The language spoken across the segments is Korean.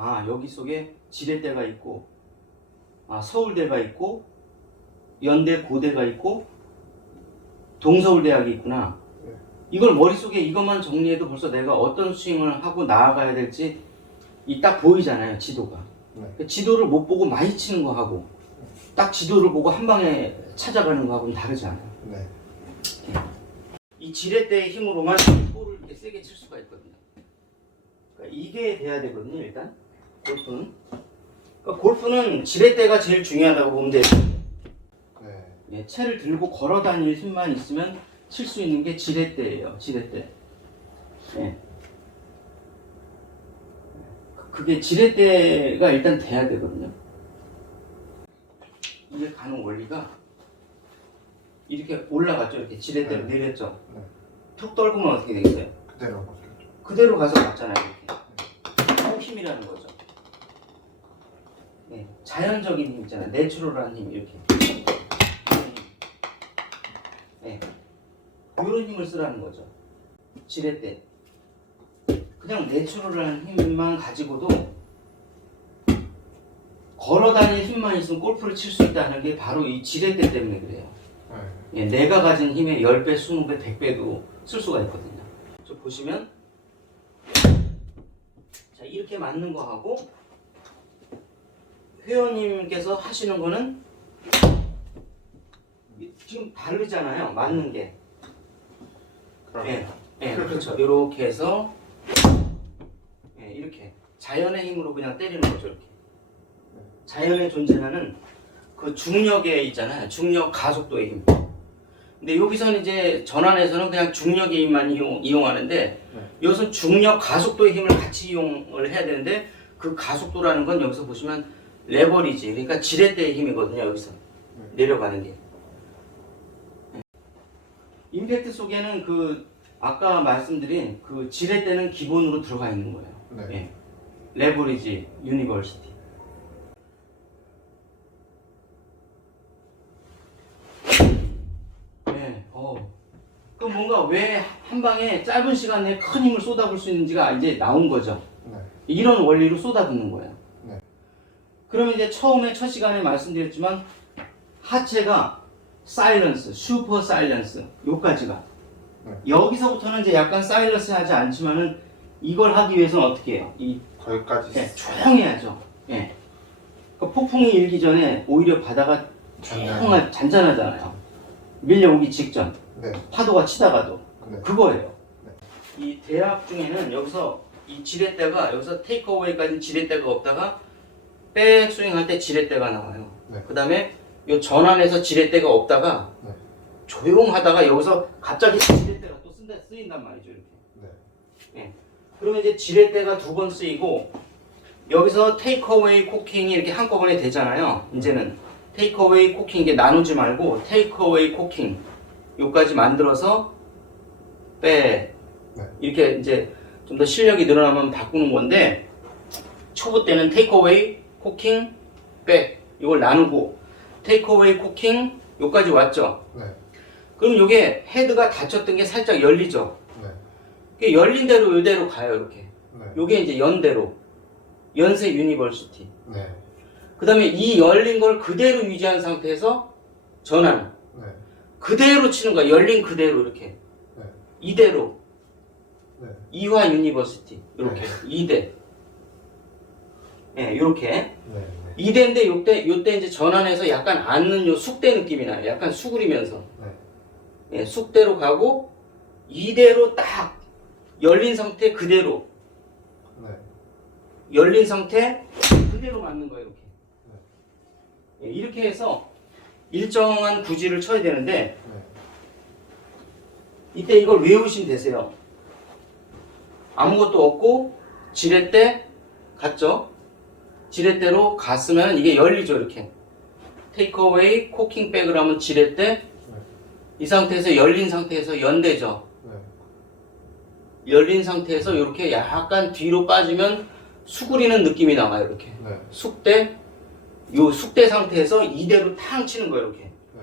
아 여기 속에 지렛대가 있고 아 서울대가 있고 연대 고대가 있고 동서울대학이 있구나 네. 이걸 머릿속에 이것만 정리해도 벌써 내가 어떤 스윙을 하고 나아가야 될지 이 딱 보이잖아요 지도가 네. 그 지도를 못 보고 많이 치는 거 하고 딱 지도를 보고 한 방에 찾아가는 거하고는 다르지 않아요 네. 이 지렛대의 힘으로만 볼을 이렇게 세게 칠 수가 있거든요. 그러니까 이게 돼야 되거든요, 일단. 골프는. 그러니까 골프는 지렛대가 제일 중요하다고 보면 돼요. 네. 예, 채를 들고 걸어 다닐 힘만 있으면 칠 수 있는 게 지렛대예요, 지렛대. 예. 그게 지렛대가 일단 돼야 되거든요. 이게 가는 원리가 이렇게 올라갔죠, 이렇게 지렛대로 네. 내렸죠. 네. 툭 떨구면 어떻게 되겠어요? 그대로. 그대로 가서 맞잖아요, 이렇게. 호 힘이라는 거죠. 네, 자연적인 힘 있잖아요. 내추럴한 힘, 이렇게. 네. 이런 힘을 쓰라는 거죠. 지렛 대. 그냥 내추럴한 힘만 가지고도 걸어 다닐 힘만 있으면 골프를 칠 수 있다는 게 바로 이 지렛대 때문에 그래요. 네. 예, 내가 가진 힘의 10배, 20배, 100배도 쓸 수가 있거든요. 저 보시면 자 이렇게 맞는 거 하고 회원님께서 하시는 거는 이- 지금 다르잖아요. 맞는 게. 예, 예, 그렇죠. 이렇게 해서 예, 이렇게 자연의 힘으로 그냥 때리는 거죠. 이렇게. 자연의 존재라는 그 중력에 있잖아요. 중력 가속도의 힘. 근데 여기서는 이제 전환에서는 그냥 중력의 힘만 이용, 이용하는데 네. 여기서 중력 가속도의 힘을 같이 이용을 해야 되는데 그 가속도라는 건 여기서 보시면 레버리지 그러니까 지렛대의 힘이거든요. 여기서 내려가는 게. 네. 임팩트 속에는 그 아까 말씀드린 그 지렛대는 기본으로 들어가 있는 거예요. 네. 예. 레버리지 유니버시티. 네, 어. 그 뭔가 왜 한 방에 짧은 시간 내에 큰 힘을 쏟아볼 수 있는지가 이제 나온 거죠. 네. 이런 원리로 쏟아붓는 거예요. 네. 그러면 이제 처음에 첫 시간에 말씀드렸지만 하체가 사일런스, 슈퍼 사일런스 요까지가 네. 여기서부터는 이제 약간 사일런스 하지 않지만은 이걸 하기 위해서는 어떻게 해요? 이 거기까지 네, 조용해야죠. 예. 그 폭풍이 일기 전에 오히려 바다가. 조용하, 잔잔하잖아요. 밀려오기 직전 네. 파도가 치다가도 네. 그거예요. 이 대학 중에는 여기서 이 지렛대가 여기서 테이크어웨이까지 지렛대가 없다가 백 스윙 할 때 지렛대가 나와요. 네. 그 다음에 요 전환에서 지렛대가 없다가 네. 조용하다가 여기서 갑자기 지렛대가 또 쓴다 쓰인단 말이죠. 이렇게. 네. 그러면 이제 지렛대가 두 번 쓰이고 여기서 테이크어웨이 코킹이 이렇게 한꺼번에 되잖아요. 이제는 테이크어웨이 코킹 이게 나누지 말고 테이크어웨이 코킹 요까지 만들어서 빼 네. 이렇게 이제 좀 더 실력이 늘어나면 바꾸는 건데 초보 때는 테이크어웨이 코킹 백 이걸 나누고 테이크어웨이 코킹 요까지 왔죠. 네. 그럼 요게 헤드가 닫혔던 게 살짝 열리죠. 네. 열린 대로 이대로 가요 이렇게. 네. 요게 이제 연대로 연세 유니버시티. 네. 그 다음에 이 열린 걸 그대로 유지한 상태에서 전환. 네. 그대로 치는 거야. 열린 그대로 이렇게. 네. 이대로. 네. 이화 유니버시티. 이렇게. 이대. 예, 요렇게. 네. 네. 이대인데 요때 요때 이제 전환해서 약간 앉는 요 숙대 느낌이 나요. 약간 수그리면서. 네. 예, 숙대로 가고 이대로 딱 열린 상태 그대로 네. 열린 상태 그대로 맞는 거예요 이렇게 예, 이렇게 해서 일정한 구질을 쳐야 되는데 네. 이때 이걸 외우시면 되세요 아무것도 없고 지렛대 갔죠 지렛대로 갔으면 이게 열리죠 이렇게 테이크어웨이 코킹백을 하면 지렛대 이 상태에서 열린 상태에서 연대죠 네. 열린 상태에서 이렇게 약간 뒤로 빠지면 수그리는 느낌이 나와요 이렇게 네. 숙대 요 숙대 상태에서 이대로 탕 치는 거예요 이렇게 네.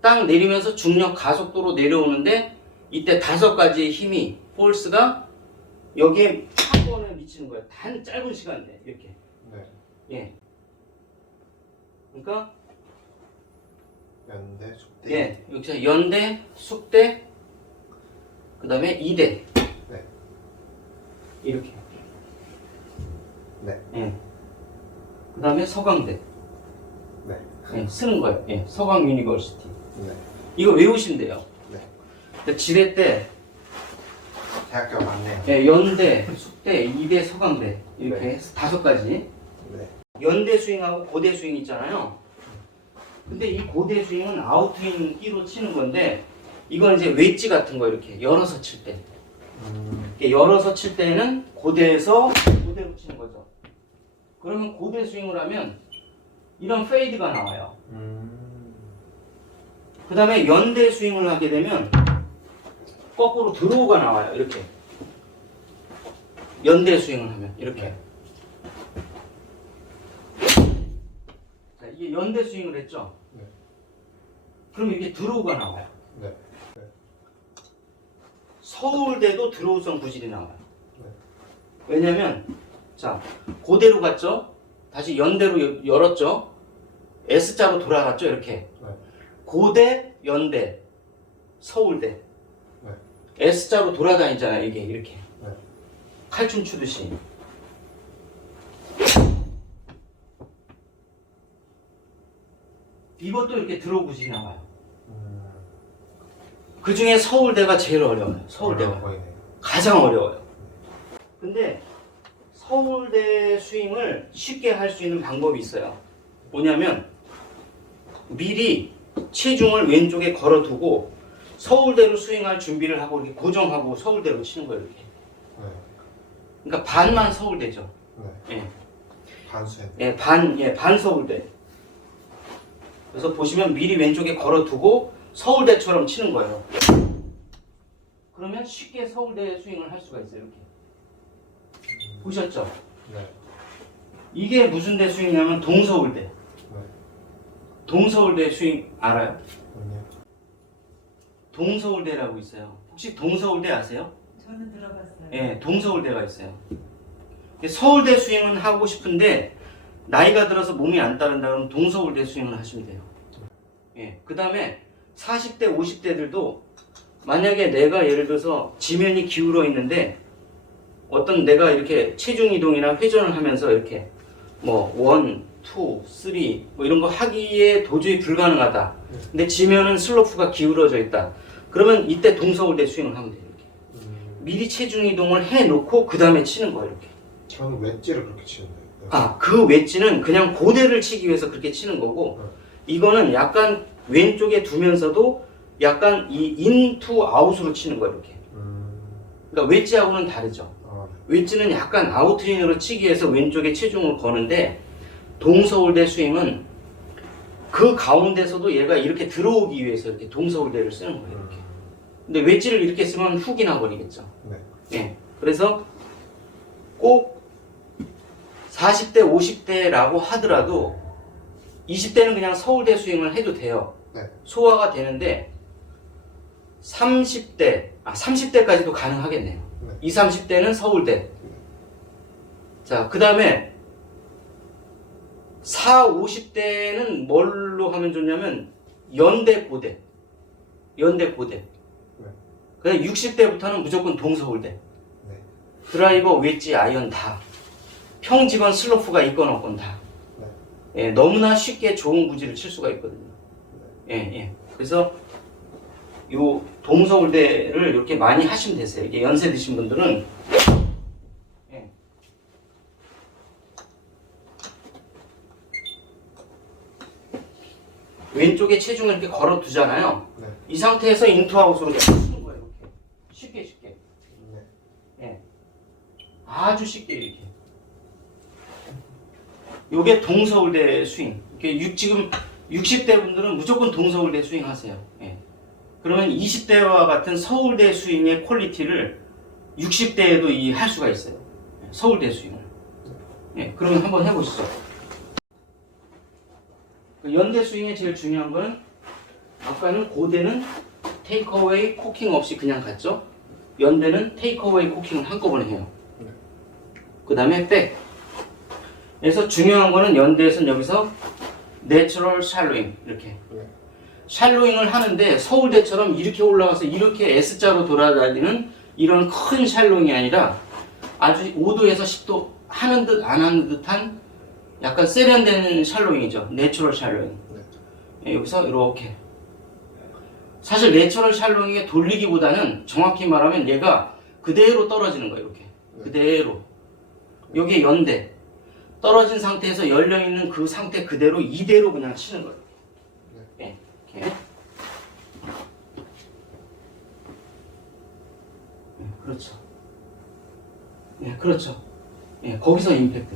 딱 내리면서 중력 가속도로 내려오는데 이때 다섯 가지의 힘이 폴스가 여기에 한 번에 미치는 거예요. 단 짧은 시간 내에 이렇게. 네. 예. 그러니까 연대 숙대. 예, 여기서 연대, 숙대, 그 다음에 이대. 네. 이렇게. 네. 예. 그 다음에 서강대. 네. 예, 쓰는 거예요. 예, 서강 유니버시티. 네. 이거 외우시면 돼요. 네. 근데 지뢰 때 대학교 많네요. 예, 연대, 숙대, 이대, 서강대 이렇게 네. 다섯 가지. 네. 연대 스윙하고 고대 스윙 있잖아요. 근데 이 고대 스윙은 아웃스윙 끼로 치는 건데 이건 이제 웨지 같은 거 이렇게 열어서 칠 때. 음. 이렇게 열어서 칠 때는 고대에서 고대로 치는 거죠. 그러면 고대 스윙을 하면 이런 페이드가 나와요. 음. 그 다음에 연대 스윙을 하게 되면 거꾸로 드로우가 나와요. 이렇게. 연대 스윙을 하면 이렇게. 자, 이게 연대 스윙을 했죠? 네. 그럼 이게 드로우가 나와요. 네. 서울대도 드로우성 구질이 나와요. 네. 왜냐면 자 고대로 갔죠. 다시 연대로 여- 열었죠. S자로 돌아갔죠. 이렇게 네. 고대, 연대, 서울대 네. S자로 돌아다니잖아요. 이게 이렇게 네. 칼춤 추듯이. 이것도 이렇게 구질이 나와요. 음. 그 중에 서울대가 제일 어려워요. 서울대가. 어려워 보이네요. 가장 어려워요. 근데 서울대 스윙을 쉽게 할 수 있는 방법이 있어요. 뭐냐면 미리 체중을 왼쪽에 걸어두고 서울대로 스윙할 준비를 하고 이렇게 고정하고 서울대로 치는 거예요. 이렇게. 네. 그러니까 반만 서울대죠. 네. 예, 반수했. 예, 반, 예, 반 서울대. 그래서 보시면 미리 왼쪽에 걸어두고 서울대처럼 치는 거예요. 그러면 쉽게 서울대 스윙을 할 수가 있어요. 이렇게. 보셨죠? 네. 이게 무슨 대 스윙이냐면 동서울대. 네. 동서울대 스윙 알아요? 아니요. 동서울대라고 있어요. 혹시 동서울대 아세요? 저는 들어봤어요. 예, 동서울대가 있어요. 서울대 스윙은 하고 싶은데 나이가 들어서 몸이 안 따른다 그러면 동서울대 스윙을 하시면 돼요. 예, 그 다음에 40대, 50대들도 만약에 내가 예를 들어서 지면이 기울어 있는데 어떤 내가 이렇게 체중 이동이나 회전을 하면서 이렇게 뭐 원, 투, 쓰리 뭐 이런 거 하기에 도저히 불가능하다. 근데 지면은 슬로프가 기울어져 있다. 그러면 이때 동서울대 스윙을 하면 돼요. 이렇게. 음. 미리 체중 이동을 해놓고 그 다음에 치는 거예요. 이렇게. 저는 웨지를 그렇게 치는데. 네. 아, 그 웨지는 그냥 고대를 치기 위해서 그렇게 치는 거고, 이거는 약간 왼쪽에 두면서도 약간 이 인투 아웃으로 치는 거예요. 이렇게. 음. 그러니까 웨지하고는 다르죠. 아, 웨지는 약간 아웃트윈으로 치기 위해서 왼쪽에 체중을 거는데, 동서울대 스윙은 그 가운데서도 얘가 이렇게 들어오기 위해서 이렇게 동서울대를 쓰는 거예요. 이렇게. 근데 웨지를 이렇게 쓰면 훅이 나 버리겠죠. 네. 예. 그래서 꼭 40대, 50대라고 하더라도 20대는 그냥 서울대 스윙을 해도 돼요. 네. 소화가 되는데 30대, 아 30대까지도 가능하겠네요. 네. 20, 30대는 서울대. 자, 그 다음에 4, 50대는 뭘로 하면 좋냐면 연대 고대. 연대 고대. 네. 그다음 60대부터는 무조건 동서울대. 네. 드라이버, 웨지, 아이언 다. 평지건 슬로프가 있건 없건 다. 예, 너무나 쉽게 좋은 구질을 칠 수가 있거든요. 예, 예. 그래서 요 동서울대를 이렇게 많이 하시면 되세요. 이게 연세 드신 분들은 예. 왼쪽에 체중을 이렇게 걸어 두잖아요. 네. 이 상태에서 인투아웃으로 그냥 치는 거예요. 이렇게 쉽게 쉽게. 네. 아주 쉽게 이렇게. 요게 동서울대 스윙. 이게 육- 지금 60대 분들은 무조건 동서울대 스윙 하세요. 예. 그러면 20대와 같은 서울대 스윙의 퀄리티를 60대에도 이 할 수가 있어요. 예, 서울대 스윙을. 예, 그러면 한번 해보시죠. 그 연대 스윙의 제일 중요한 거는 아까는 고대는 테이크어웨이 코킹 없이 그냥 갔죠. 연대는 테이크어웨이 코킹을 한꺼번에 해요. 그 다음에 백. 그래서 중요한 거는 연대에서는 여기서 내추럴 샬로잉 이렇게 네. 샬로잉을 하는데 서울대처럼 이렇게 올라가서 이렇게 S자로 돌아다니는 이런 큰 샬로잉이 아니라 아주 5도에서 10도 하는 듯 안 하는 듯한 약간 세련된 샬로잉이죠. 내추럴 샬로잉. 예, 여기서 이렇게 사실 내추럴 샬로잉에 돌리기보다는 정확히 말하면 얘가 그대로 떨어지는 거예요. 이렇게 그대로 여기에 연대 떨어진 상태에서 열려 있는 그 상태 그대로 이대로 그냥 치는 거예요. 예, 이렇게. 예, 그렇죠. 예, 그렇죠. 예, 거기서 임팩트.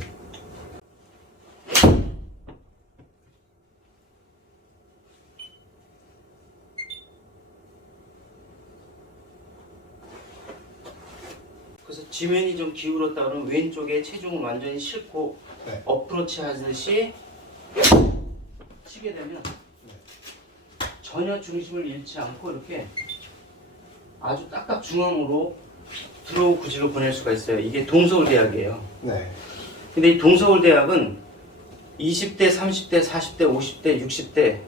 그래서 지면이 좀 기울었다 그러면 왼쪽에 체중을 완전히 싣고 네. 어프로치 하듯이 치게 되면 전혀 중심을 잃지 않고 이렇게 아주 딱딱 중앙으로 드로우 구질로 보낼 수가 있어요. 이게 동서울대학이에요. 네. 근데 이 동서울대학은 20대, 30대, 40대, 50대, 60대,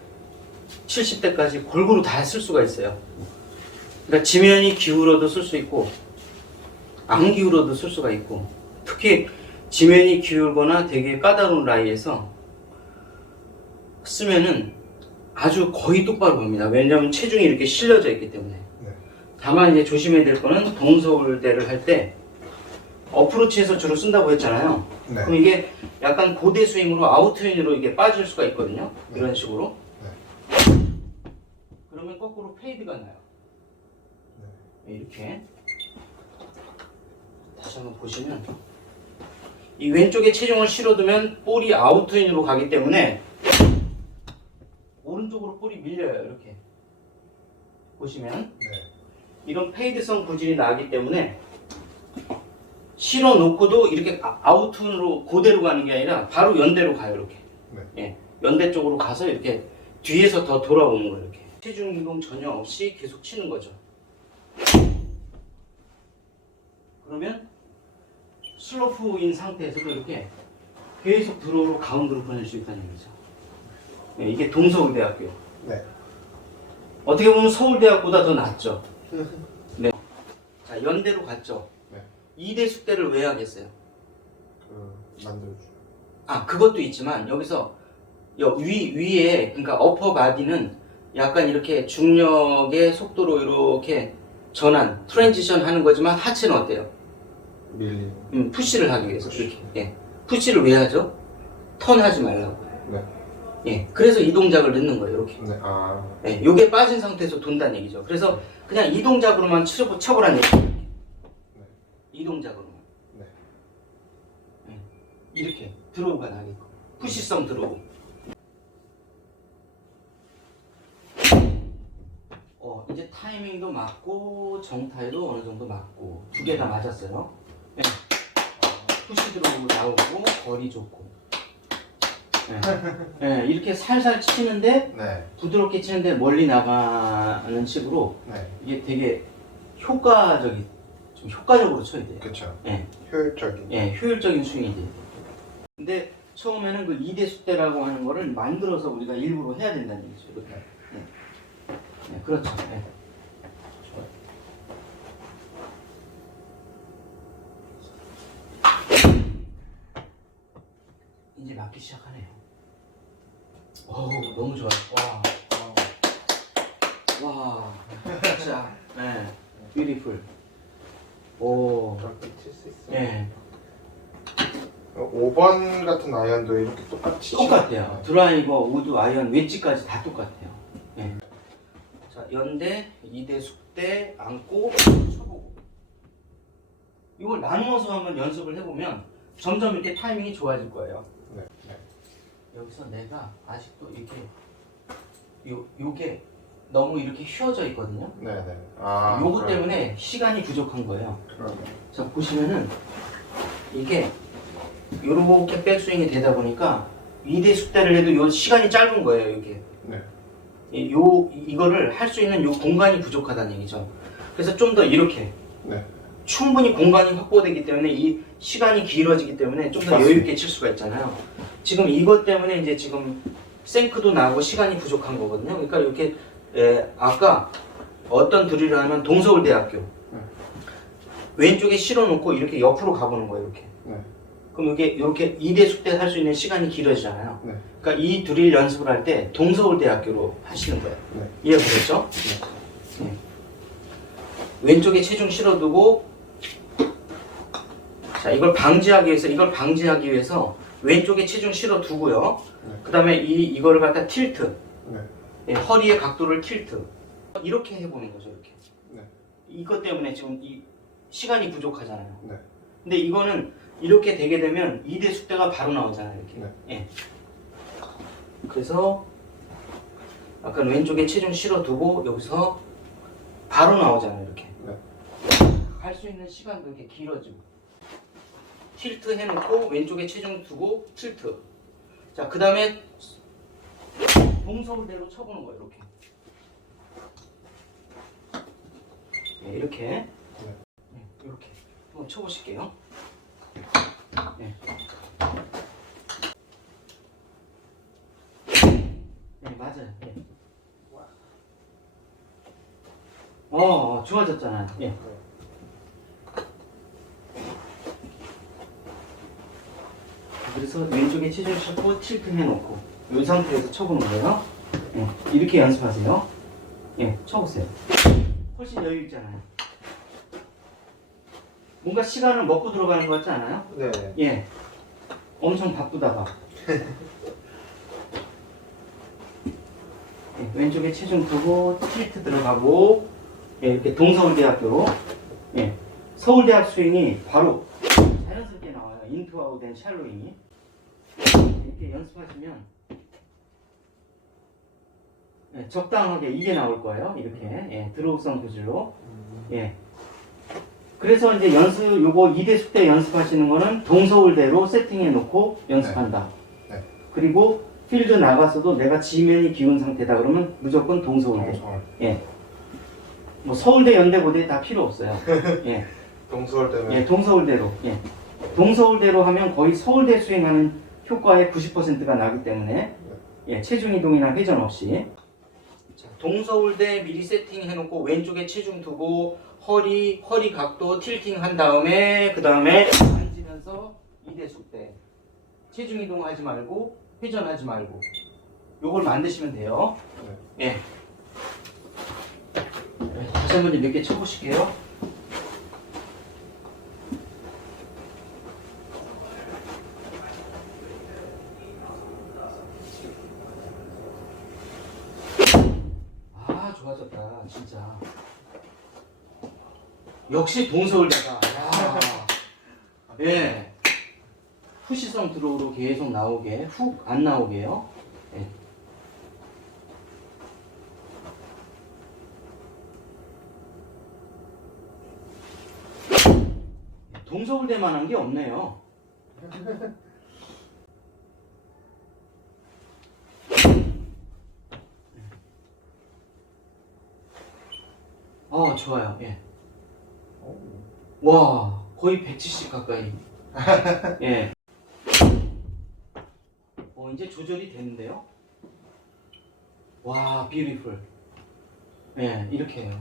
70대까지 골고루 다 쓸 수가 있어요. 그러니까 지면이 기울어도 쓸 수 있고, 안 기울어도 쓸 수가 있고, 특히 지면이 기울거나 되게 까다로운 라이에서 쓰면은 아주 거의 똑바로 갑니다. 왜냐하면 체중이 이렇게 실려져 있기 때문에. 네. 다만 이제 조심해야 될 거는 동서울대를 할 때 어프로치에서 주로 쓴다고 했잖아요. 네. 그럼 이게 약간 고대 스윙으로 아웃트윈으로 이게 빠질 수가 있거든요. 이런 식으로. 그러면 거꾸로 페이드가 나요. 네, 이렇게. 다시 한번 보시면 이 왼쪽에 체중을 실어두면 볼이 아웃트윈으로 가기 때문에 오른쪽으로 볼이 밀려요. 이렇게. 보시면 네. 이런 페이드성 구질이 나기 때문에 실어 놓고도 이렇게 아- 아웃으로 고대로 가는 게 아니라 바로 연대로 가요 이렇게 네. 예, 연대 쪽으로 가서 이렇게 뒤에서 더 돌아오는 거예요 이렇게 체중 이동 전혀 없이 계속 치는 거죠 그러면 슬로프인 상태에서도 이렇게 계속 드로우로 가운데로 보낼 수 있다는 얘기죠 예, 이게 동서울대학교 네. 어떻게 보면 서울대학보다 더 낫죠. 네. 자, 연대로 갔죠. 네. 이대 숙대를 왜 하겠어요? 그 만들어주. 아, 그것도 있지만 여기서 여- 위 위에 그러니까 어퍼 바디는 약간 이렇게 중력의 속도로 이렇게 전환, 트랜지션 하는 거지만 하체는 어때요? 밀리. 음, 푸시를 하기 위해서 이렇게. 예. 푸시를 왜 하죠? 턴 하지 말라고. 네. 예. 그래서 이 동작을 넣는 거예요. 이렇게. 네. 아. 예, 요게 빠진 상태에서 돈다는 얘기죠. 그래서 그냥 이 동작으로만 쳐, 쳐보라는 얘기죠. 이 동작으로만. 네. 예, 이렇게 드로우가 나게끔. 푸시성 드로우. 어, 이제 타이밍도 맞고 정타에도 어느 정도 맞고 두 개 다 맞았어요. 예, 푸시 드로우 나오고 거리 좋고. 예, 예, 이렇게 살살 치는데 네. 부드럽게 치는데 멀리 나가는 식으로 네. 이게 되게 효과적이 좀 효과적으로 쳐야 돼요. 그렇죠. 예, 효율적인. 예, 효율적인 스윙이 돼요. 근데 처음에는 그 2대 수대라고 하는 거를 만들어서 우리가 일부러 해야 된다는 얘기죠. 이렇게. 예. 예, 그렇죠. 예. 좋아요. 이제 맞기 시작하네요. 어우, 너무 좋아요. 와. 와, 진짜, 네, 뷰티풀. 오, 그렇게 칠수 있어요. 예, 5번 같은 아이언도 이렇게 똑같이 똑같아요. 드라이버, 우드, 아이언, 웨지까지 다 똑같아요. 예. 자, 연대, 이대 숙대, 안고, 쳐보고. 이걸 나누어서 한번 연습을 해보면 점점 이렇게 타이밍이 좋아질 거예요. 여기서 내가 아직도 이렇게 요 요게 너무 이렇게 휘어져 있거든요. 네, 네. 아. 요거 그럼- 때문에 시간이 부족한 거예요. 그럼. 자 보시면은 이게 요렇게 백스윙이 되다 보니까 2대 숙대를 해도 요 시간이 짧은 거예요 이게 네. 이- 요 이거를 할 수 있는 요 공간이 부족하다는 얘기죠 그래서 좀 더 이렇게 네. 충분히 공간이 확보되기 때문에 이 시간이 길어지기 때문에 좀 더. 여유 있게 칠 수가 있잖아요. 지금 이것 때문에 이제 지금 생크도 나고 시간이 부족한 거거든요. 그러니까 이렇게 에, 아까 어떤 드릴을 하면 동서울대학교 네. 왼쪽에 실어놓고 이렇게 옆으로 가보는 거예요. 이렇게. 네. 그럼 이게 이렇게 2대 숙대 할 수 있는 시간이 길어지잖아요. 네. 그러니까 이 드릴 연습을 할 때 동서울대학교로 하시는 거예요. 네. 이해가 되겠죠? 네. 왼쪽에 체중 실어두고 자 이걸 방지하기 위해서 이걸 방지하기 위해서 왼쪽에 체중 실어 두고요. 네. 그다음에 이 이거를 갖다 틸트 네. 예, 허리의 각도를 틸트 이렇게 해 보는 거죠 이렇게. 네. 이것 때문에 지금 이 시간이 부족하잖아요. 네. 근데 이거는 이렇게 되게 되면 2대 숙대가 바로 나오잖아요 이렇게. 네. 예. 그래서 아까 왼쪽에 체중 실어 두고 여기서 바로 나오잖아요 이렇게. 네. 할 수 있는 시간도 이렇게 길어지고. 틸트 해놓고 왼쪽에 체중 두고 틸트. 자, 그 다음에 동서울대로 쳐보는 거예요, 이렇게. 네, 이렇게. 네, 이렇게. 한번 쳐보실게요. 네. 네, 맞아요. 예. 어, 어, 좋아졌잖아요. 예. 그래서 왼쪽에 체중 쳤고 틸트 해놓고 이 상태에서 쳐보는 거예요. 예, 이렇게 연습하세요. 예, 쳐보세요. 훨씬 여유 있잖아요. 뭔가 시간을 먹고 들어가는 것 같지 않아요? 네. 예. 엄청 바쁘다가. 예, 왼쪽에 체중 두고 틸트 들어가고 예, 이렇게 동서울대학교로 예, 서울대학 스윙이 바로 자연스럽게 나와요. 인투아웃 된 샬로잉이 이렇게 연습하시면 예, 적당하게 이게 나올 거예요. 이렇게 예, 드로우성 구질로 예. 그래서 이제 연습 요거 2대 숙대 연습하시는 거는 동서울대로 세팅해 놓고 연습한다. 네. 그리고 필드 나가서도 내가 지면이 기운 상태다 그러면 무조건 동서울대. 동서울. 뭐 서울대 연대 고대 다 필요 없어요. 예. 동서울 때는 예, 동서울대로. 예. 동서울대로 하면 거의 서울대 수행하는 효과의 90%가 나기 때문에 예, 체중 이동이나 회전 없이 자, 동서울대 미리 세팅 해 놓고 왼쪽에 체중 두고 허리 허리 각도 틸팅 한 다음에 그 다음에 앉으면서 2대 숙대 체중 이동하지 말고 회전하지 말고 요걸 만드시면 돼요. 예. 네, 다시 한번 몇 개 쳐보실게요. 아 좋아졌다 진짜 역시 동서울대가 야. 예 푸시성 드로우로 계속 나오게 훅 안 나오게요 예. 동서울대만 한 게 없네요 아 좋아요 예. 와 거의 170 가까이. 예. 어 이제 조절이 되는데요? 와 뷰티풀 예 이렇게 해요.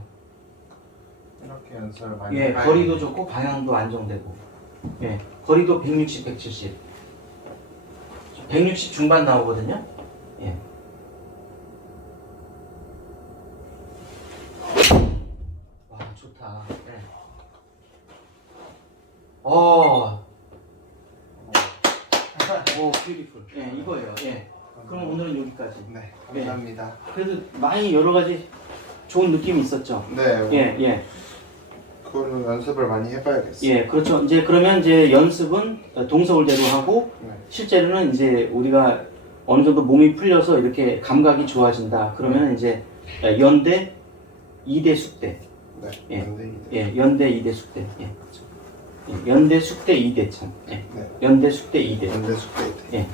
이렇게 연습을 많이 예 해봐야 거리도 좋고 방향도 안정되고. 예 거리도 160 170 160 중반 나오거든요? 예. 와 좋다. 예. 어 오, 뷰티풀. 예, 이거예요. 예. 그럼 오늘은 여기까지. 네, 감사합니다. 그래도 많이 여러 가지 좋은 느낌이 있었죠. 네, 예, 예. 그거는 연습을 많이 해봐야겠어요. 예, 그렇죠. 이제 그러면 이제 연습은 동서울대로 하고 네. 실제로는 이제 우리가 어느 정도 몸이 풀려서 이렇게 감각이 좋아진다. 그러면 이제 연대 2대 숙대. 네. 예. 근데 이제 예, 연대 2대 숙대. 예. 예, 연대 숙대 2대 참. 예. 네. 연대 숙대 2대. 연대 때. 예.